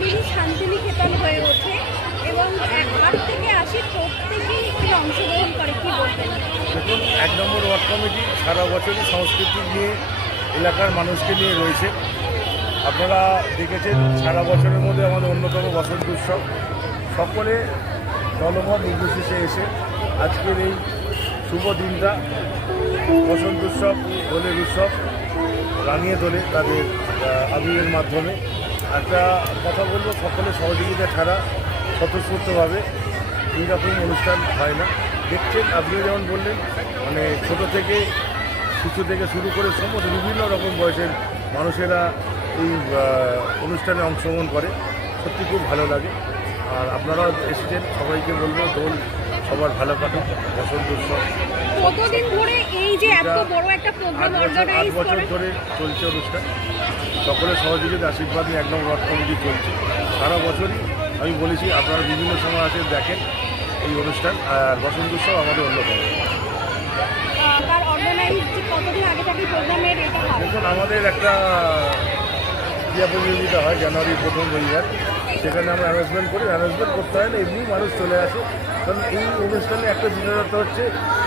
Mini Santiniketan হয়ে ওঠে এবং আট থেকে আশি প্রত্যেকেই এখানে অংশগ্রহণ করে, কি বলবেন? দেখুন, এক নম্বর ওয়ার্ড কমিটি সারা বছরই সংস্কৃতি নিয়ে, এলাকার মানুষকে নিয়ে রয়েছে। আপনারা দেখেছেন, সারা বছরের মধ্যে আমাদের অন্যতম বসন্ত উৎসব। সকলে দলমত নির্বিশেষে এসে আজকের এই শুভ দিনটা, বসন্ত উৎসব দোলের উৎসব, রাঙিয়ে তোলে তাদের আবিরের মাধ্যমে। একটা কথা বলব সকলের সহযোগিতা ছাড়া স্বতঃস্ফূর্তভাবে এই রকম অনুষ্ঠান হয় না। দেখছেন, আপনিও যেমন বললেন মানে ছোট থেকে শিশু থেকে শুরু করে সমস্ত বিভিন্ন রকম বয়সের মানুষেরা এই অনুষ্ঠানে অংশগ্রহণ করে। সত্যি খুব ভালো লাগে। আর আপনারাও এসেছেন, সবাইকে বলব, দোল সবার ভালো কাটুক বসন্ত উৎসব কতদিন ধরে এই যে এত বড় একটা প্রোগ্রাম আট বছর ধরে চলছে অনুষ্ঠান। সকলের সহযোগিতা আশীর্বাদ নিয়ে একদম রথ কমিটি চলছে। সারা বছরই আমি বলেছি আপনারা বিভিন্ন সময় আসে দেখেন এই অনুষ্ঠান আর বসন্ত উৎসব আমাদের অন্যতম। দেখুন আমাদের একটা ক্রিয়া প্রতিযোগিতা হয় জানুয়ারির প্রথম রবিবার, সেখানে আমরা অ্যারেঞ্জমেন্ট করি অ্যারেঞ্জমেন্ট করতে হয় না এমনি মানুষ চলে আসে। কারণ এই অনুষ্ঠানে একটা বিশেষত্ব হচ্ছে,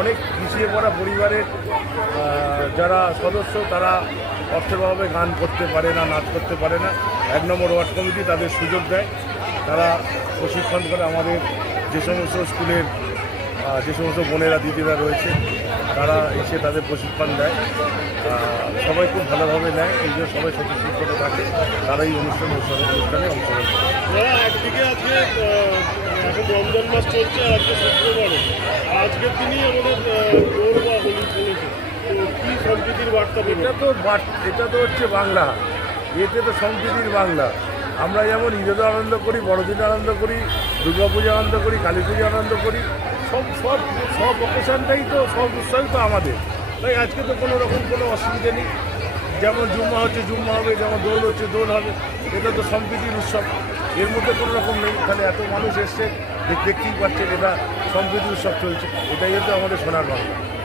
অনেক পিছিয়ে পড়া পরিবারের যারা সদস্য, তারা অর্থের গান করতে পারে না, নাচ করতে পারে না। এক নম্বর ওয়ার্ড কমিটি তাদের সুযোগ দেয়। তারা প্রশিক্ষণ করে আমাদের যে সমস্ত স্কুলের যে সমস্ত বোনেরা, দিদিরা রয়েছে, তারা এসে তাদের প্রশিক্ষণ দেয়। সবাই খুব ভালোভাবে নেয় এই জন্য সবাই স্বতঃস্ফূর্ত থাকে। তারা এই অনুষ্ঠান অনুষ্ঠানে অনুষ্ঠানে অংশগ্রহণ করে একদিকে আজকে এখন রমজান মাস চলছে আজকে শুক্রবার আজকের দিনই আমাদের দৌড় বা হোলি চলেছে তো কী সম্প্রীতির বার্তা এটা তো এটা তো হচ্ছে বাংলা। এতে তো সম্প্রীতির বাংলা। আমরা যেমন ঈদেরও আনন্দ করি বড়দিনে আনন্দ করি দুর্গা পুজো আনন্দ করি কালী পুজো আনন্দ করি সব সব সব অকেশনটাই তো সব উৎসবই তো আমাদের। তাই আজকে তো কোনো রকম কোনো অসুবিধা নেই। যেমন জুম্মা হচ্ছে জুম্মা হবে, যেমন দোল হচ্ছে দোল হবে, এটা তো সম্প্রীতির উৎসব। এর মধ্যে কোনো রকম নেই। তাহলে এত মানুষ এসছে, দেখ- দেখতেই পাচ্ছেন, এটা সম্প্রীতির উৎসব চলছে। এটাই হচ্ছে আমাদের সোনার বাংলা।